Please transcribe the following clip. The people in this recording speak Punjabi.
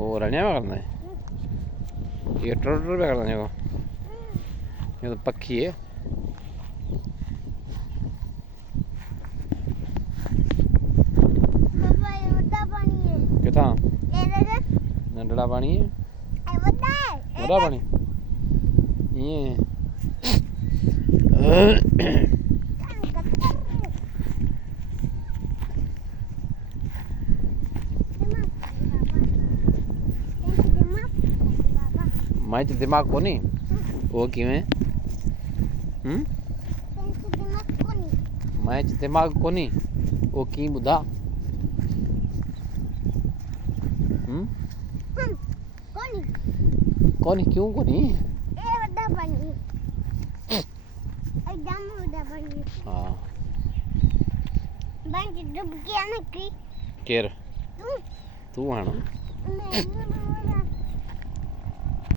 ਉਹ ਰਣਿਆ ਵਾ ਕਰਨਾ ਹੈ ਇਹ ਟਰੋਟਰ ਪਿਆ ਕਰਨਾ ਦੇਖੋ ਇਹ ਤਾਂ ਪੱਖੀ ਹੈ ਕਿਤਾ ਨੰਡੜਾ ਪਾਣੀ ਹੈ ਉਹਦਾ ਪਾਣੀ ਇਹ ਮੈਂ ਚ ਦਿਮਾਗ ਕੋ ਨਹੀਂ ਉਹ ਕਿਵੇਂ मैं च दिमाग कोनी वो की बुधा कोनी क्यों कोनी ए बड़ा पानी एकदम बड़ा पानी हां बंद डूब गया ना की केर तू तू है ना मैं